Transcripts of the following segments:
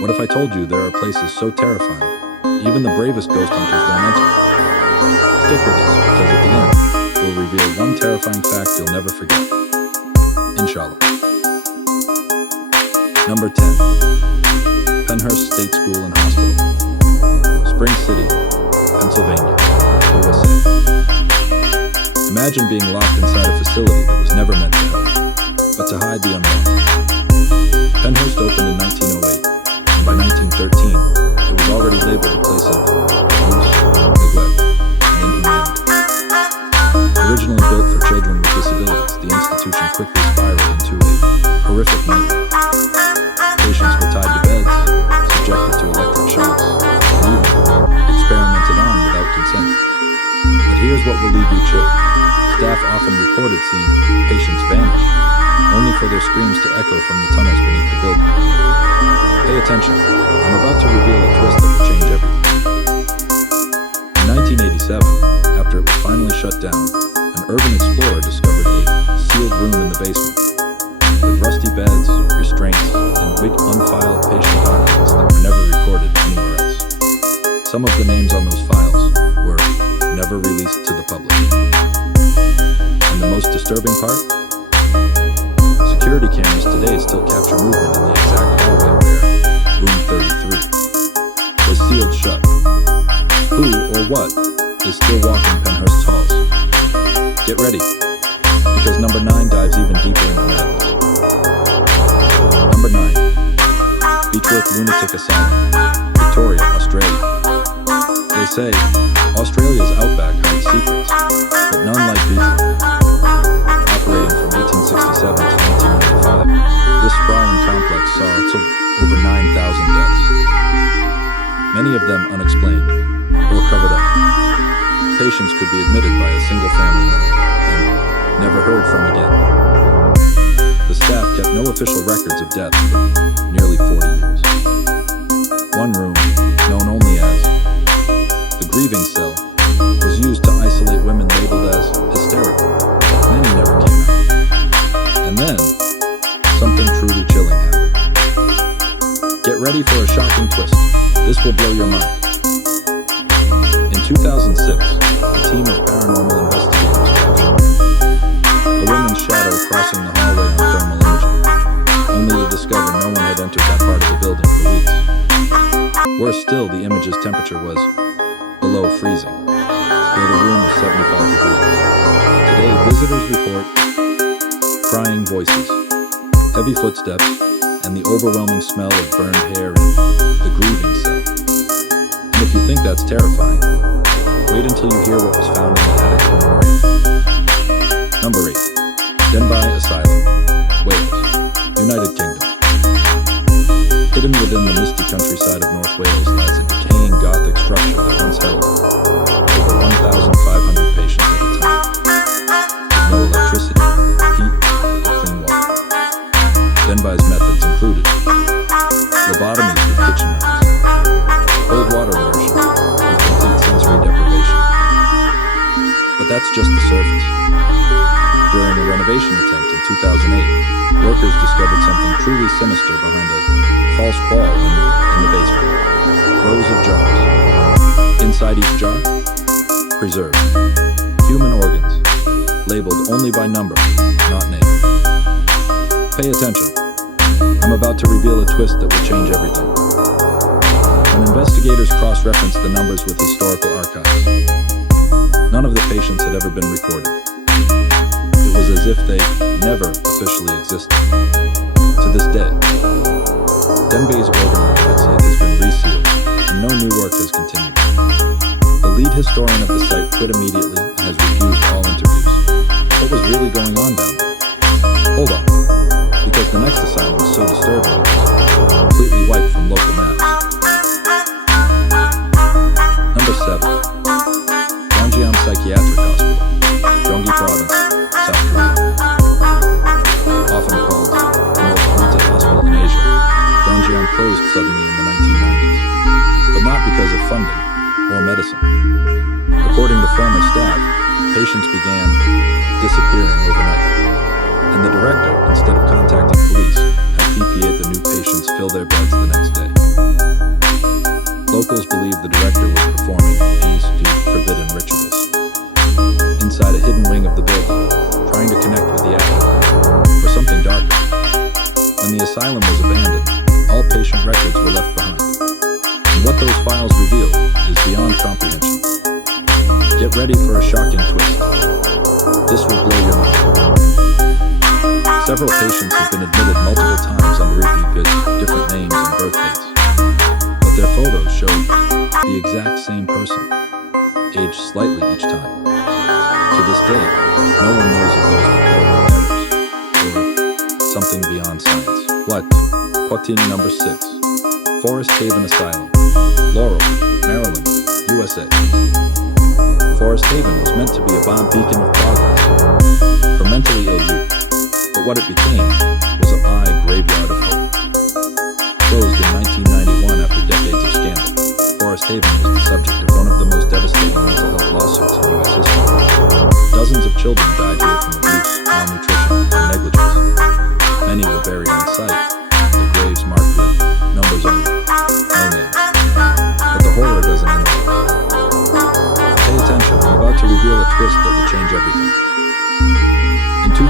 What if I told you there are places so terrifying, even the bravest ghost hunters won't enter? Stick with us, because at the end, we'll reveal one terrifying fact you'll never forget. Inshallah. Number 10. Penhurst State School and Hospital. Spring City, Pennsylvania, USA. Imagine being locked inside a facility that was never meant to help, but to hide the unknown. Penhurst opened in 1908, and by 1913, it was already labeled a place of abuse, neglect, and inhumanity. Originally built for children with disabilities, the institution quickly spiraled into a horrific nightmare. Patients were tied to beds, subjected to electric shocks, and even experimented on without consent. But here's what will leave you chilled. Staff often reported seeing patients vanish, only for their screams to echo from the tunnels beneath the building. Pay attention, I'm about to reveal a twist that will change everything. In 1987, after it was finally shut down, an urban explorer discovered a sealed room in the basement, with rusty beds, restraints, and unfiled patient documents that were never recorded anywhere else. Some of the names on those files were never released to the public. And the most disturbing part? Security cameras today still capture movement in the exact hallway where room 33 was sealed shut. Who or what is still walking Penhurst's halls? Get ready, because number 9 dives even deeper into madness. Number 9. Beechworth Lunatic Asylum, Victoria, Australia. They say Australia's outback hides secrets, but none like Beechworth. Operating from 1867 to 1995, this sprawling complex saw over 9,000 deaths. Many of them unexplained or covered up. Patients could be admitted by a single family member and never heard from again. The staff kept no official records of death for nearly 40 years. One room, known only as the grieving cell, was used to isolate women labeled as hysterical. Many never came out. And then, something truly chilling happened. Get ready for a shocking twist. This will blow your mind. In 2006, a team of paranormal investigators captured a woman's shadow crossing the hallway on thermal imaging, only to discover no one had entered that part of the building for weeks. Worse still, the image's temperature was below freezing, though the room was 75 degrees. Today, visitors report crying voices, heavy footsteps, and the overwhelming smell of burned hair in the grieving cell. And if you think that's terrifying, wait until you hear what was found in the attic memorial. Number 8. Denby Asylum, Wales, United Kingdom. Hidden within the misty countryside of North Wales lies a decaying Gothic structure that once held over 1,500 patients at a time. With no electricity, heat, or clean water. Denby's methods included lobotomies with kitchen knives, cold water immersion, and complete sensory deprivation. But that's just the surface. During a renovation attempt in 2008, workers discovered something truly sinister behind a false wall in the basement. Rows of jars. Inside each jar, preserved human organs, labeled only by number, not name. Pay attention. I'm about to reveal a twist that will change everything. When investigators cross-referenced the numbers with historical archives, none of the patients had ever been recorded. It was as if they never officially existed. To this day, Denby's organ archive has been resealed, and no new work has continued. The lead historian of the site quit immediately and has refused all interviews. What was really going on down there? Hold on, because the next asylum is so disturbing it was completely wiped from local maps. Number 7. Gyeonggi Psychiatric Hospital, Gyeonggi Province, South Korea. Often called the most haunted hospital in Asia, Gyeonggi closed suddenly in the 1990s, but not because of funding or medicine. According to former staff, patients began disappearing overnight, and the director, instead of contacting police, had PPA'd the new patients fill their beds the next day. ready for a shocking twist. This will blow your mind. Several patients have been admitted multiple times on repeat visits, different names and birth dates. But their photos show the exact same person, aged slightly each time. To this day, no one knows if those were clerical errors or something beyond science. What? Potin number 6. Forest Haven Asylum, Laurel, Maryland, USA. Forest Haven was meant to be a beacon of progress for mentally ill youth, but what it became was a graveyard of hope. Closed in 1991 after decades of scandal, Forest Haven was the subject of one of the most devastating mental health lawsuits in U.S. history. Dozens of children died here from abuse, malnutrition, and negligence. Many were buried on site, the graves marked with numbers only, no names. But the horror doesn't end there. Pay attention, I'm about to reveal a twist that will change everything. In 2013,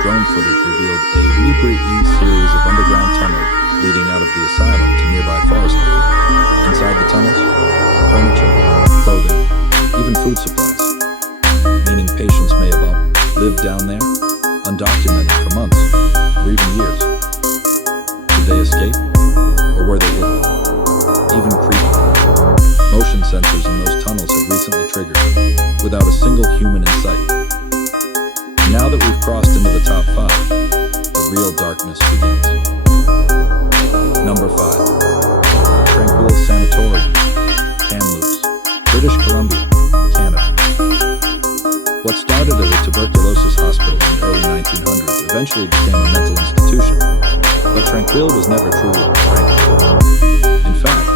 drone footage revealed a eerie series of underground tunnels leading out of the asylum to nearby forest land. Inside the tunnels, furniture, clothing, even food supplies, meaning patients may have lived down there, undocumented for months, or even years. Did they escape? Or were they hidden? Even creepy. Motion sensors in those tunnels have recently triggered, without a single human in sight. And now that we've crossed into the top 5, the real darkness begins. Number 5. Tranquil Sanatorium, Kamloops, British Columbia, Canada. What started as a tuberculosis hospital in the early 1900s eventually became a mental institution, but Tranquil was never truly tranquil. In fact,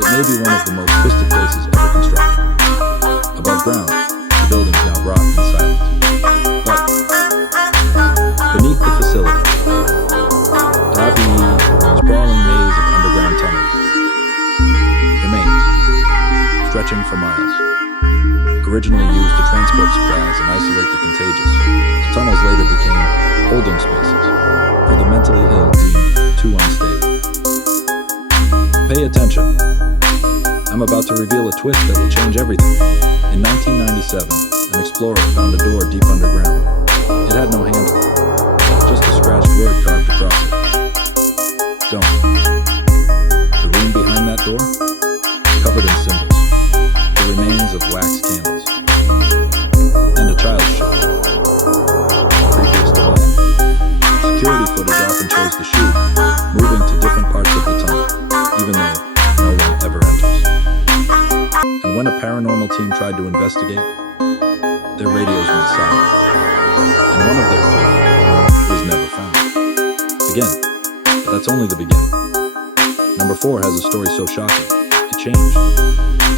it may be one of the most twisted places ever constructed. Above ground, the buildings now rot in silence. But beneath the facility, a sprawling maze of underground tunnels remains, stretching for miles. Originally used to transport supplies and isolate the contagious, the tunnels later became holding spaces for the mentally ill deemed too unstable. Pay attention. I'm about to reveal a twist that will change everything. In 1997, an explorer found a door deep underground. It had no handle, just a scratched word carved across it. Don't. The room behind that door? Covered in symbols. The remains of wax candles. And a child's shoe. Creepiest of all, security footage often shows the shoe moving to different parts of the tunnel, even though no one ever enters. And when a paranormal team tried to investigate, their radios went silent, and one of their crew was never found. Again, but that's only the beginning. Number 4 has a story so shocking, it changed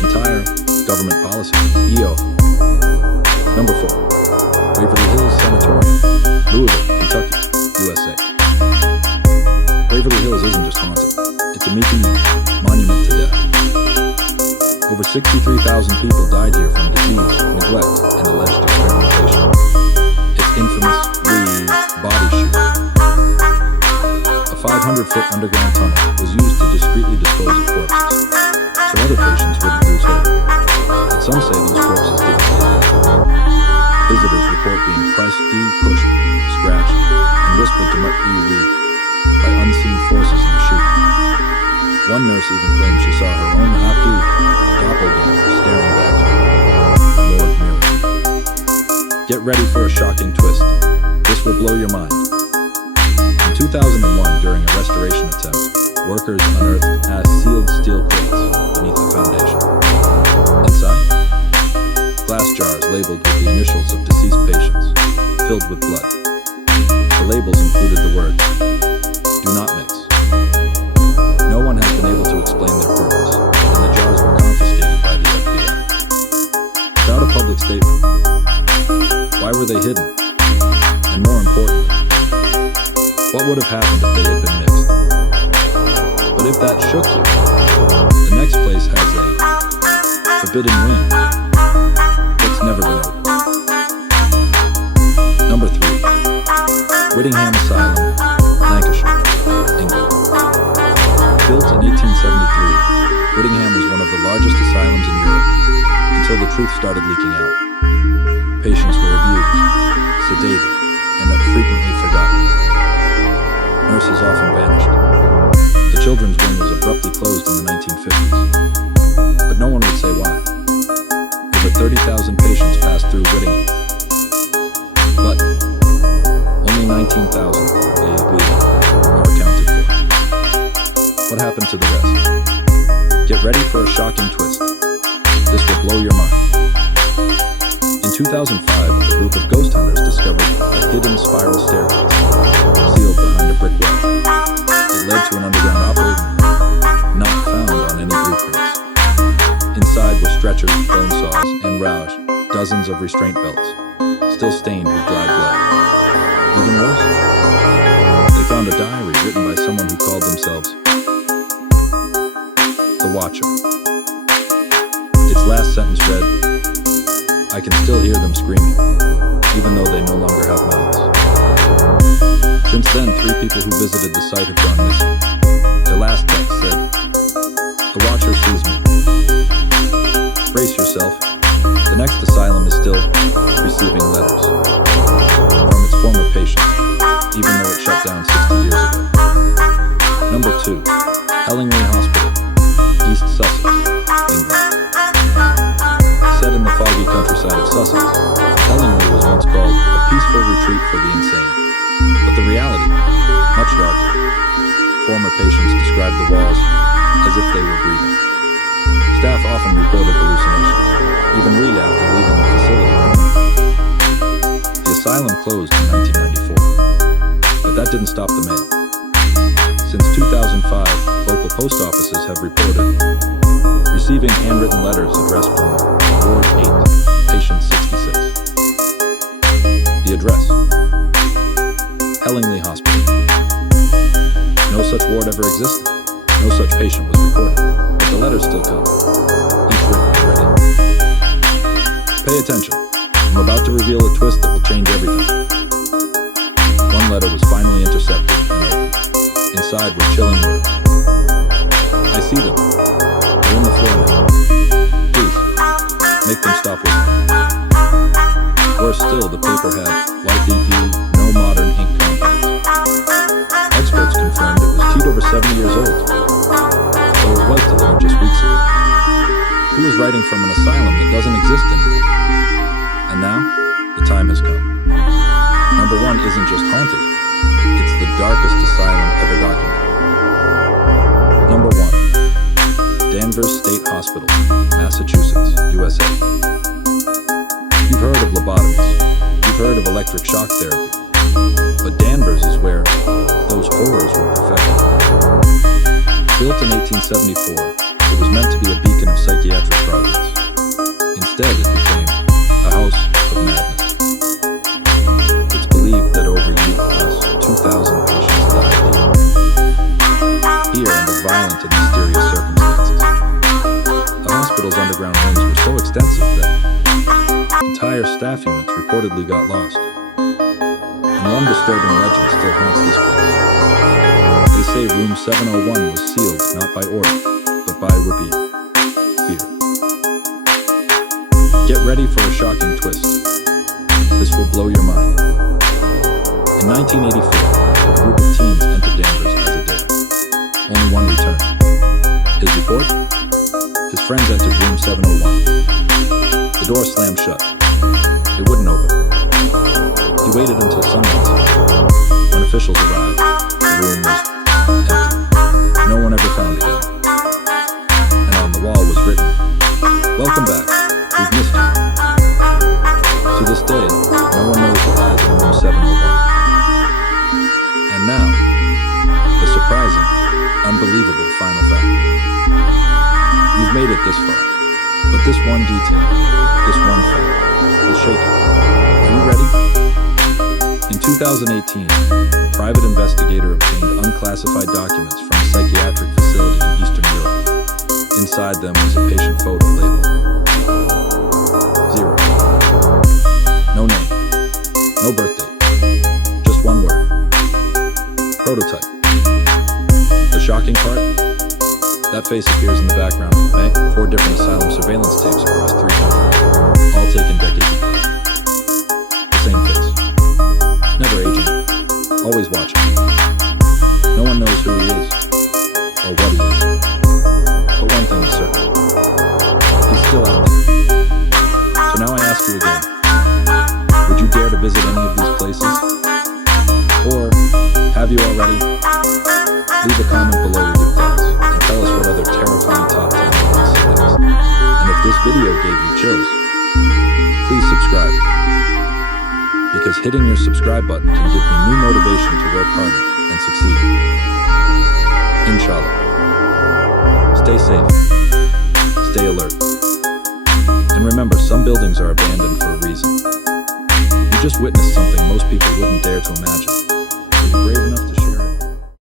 entire government policy, EO. Number 4, Waverly Hills Sanatorium, Louisville, Kentucky, USA. Waverly Hills isn't just haunted, it's a meeting monument to death. Over 63,000 people died here from disease, neglect, and alleged experimentation. Its infamous body chute, a 500-foot underground tunnel, was used to discreetly dispose of corpses, so other patients wouldn't lose hope. But some say those corpses didn't stay dead. Visitors report being pushed, scratched, and whispered to by unseen forces in the chute. One nurse even claimed she saw her own doppelganger staring back at her in the morgue mirror. Get ready for a shocking twist. This will blow your mind. In 2001, during a restoration attempt, workers unearthed sealed steel crates beneath the foundation. Inside, glass jars labeled with the initials of deceased patients, filled with blood. The labels included the words, "Do not mix." No one has been able to explain their purpose, and the jars were confiscated by the FBI. Without a public statement, why were they hidden? And more importantly, what would have happened if they had been mixed? But if that shook you, the next place has a forbidden wing that's never been opened. Number 3, Whittingham Asylum, Lancashire, England. Built in 1873, Whittingham was one of the largest asylums in Europe until the truth started leaking out. Patients were abused, sedated, and frequently forgotten. Nurses often vanished. The children's wing was abruptly closed in the 1950s, but no one would say why. Over 30,000 patients passed through Whittingham, but only 19,000 are accounted for. What happened to the rest? Get ready for a shocking twist. This will blow your mind. In 2005, a group of ghost hunters discovered a hidden spiral staircase sealed behind a brick wall. It led to an underground operating room, not found on any blueprints. Inside were stretchers, bone saws, and rouge, dozens of restraint belts, still stained with dried blood. Even worse, they found a diary written by someone who called themselves the Watcher. Its last sentence read, "I can still hear them screaming, even though they no longer have mouths." Since then, 3 people who visited the site have gone missing. Their last text said, "The Watcher sees me. Brace yourself. The next asylum is still receiving letters from its former patients, even though it shut down 60 years ago." Number 2, Hellingly Hospital, East Sussex, England. Set in the foggy countryside of Sussex, Hellingly was once called a peaceful retreat for the insane. But the reality, much darker. Former patients described the walls as if they were breathing. Staff often reported hallucinations, even we after leaving the facility. The asylum closed in 1994, but that didn't stop the mail. Since 2005, local post offices have reported receiving handwritten letters addressed from Ward 8, Patient 66. The address: Hellingly Hospital. No such ward ever existed. No such patient was recorded, but the letters still come, each written and ready. Pay attention. I'm about to reveal a twist that will change everything. One letter was finally intercepted and opened. Inside were chilling words. "I see them. They're in the floor now. Please, make them stop whispering." Worse still, the paper had white DP, no modern ink compounds. Experts confirmed it was keyed over 70 years old, though it was delivered just weeks ago. Who is writing from an asylum that doesn't exist anymore? And now, the time has come. Number 1 isn't just haunted. It's the darkest asylum ever documented. Number 1, Danvers State Hospital, Massachusetts, USA. You've heard of lobotomies. You've heard of electric shock therapy. But Danvers is where those horrors were perfected. Built in 1874, it was meant to be a beacon of psychiatric progress. Instead, it became a house of madness. It's believed that over 2,000 patients died here under violent and mysterious circumstances. The hospital's underground wings were so extensive that entire staff units reportedly got lost. And one disturbing legend still haunts this place. They say room 701 was sealed not by order, but by, repeat, fear. Get ready for a shocking twist. This will blow your mind. In 1984, a group of teens entered Danvers as a dare. Only one returned. His report? His friends entered room 701. The door slammed shut. It wouldn't open. He waited until sunrise. When officials arrived, the room was empty. No one ever found it again. And on the wall was written, "Welcome back. We've missed you." To this day, no one knows what lies in room 701. And now, the surprising, unbelievable final fact. You've made it this far, but this one detail, this one fact, will shake you. Are you ready? In 2018, a private investigator obtained unclassified documents from a psychiatric facility in Eastern Europe. Inside them was a patient photo labeled 0. No name, no birth date, just one word. Prototype. The shocking part? That face appears in the background of 4 different asylum surveillance tapes across 3 countries, all taken decades apart. The same face. Never aging. Always watching. No one knows who he is, or what he is. But one thing is certain. He's still out there. So now I ask you again. Would you dare to visit any of these places? Or have you already? Leave a comment below with your thoughts and tell us what other terrifying top 10 sightings. And if this video gave you chills, please subscribe. Because hitting your subscribe button can give me new motivation to work harder and succeed. Inshallah. Stay safe. Stay alert. And remember, some buildings are abandoned for a reason. You just witnessed something most people wouldn't dare to imagine.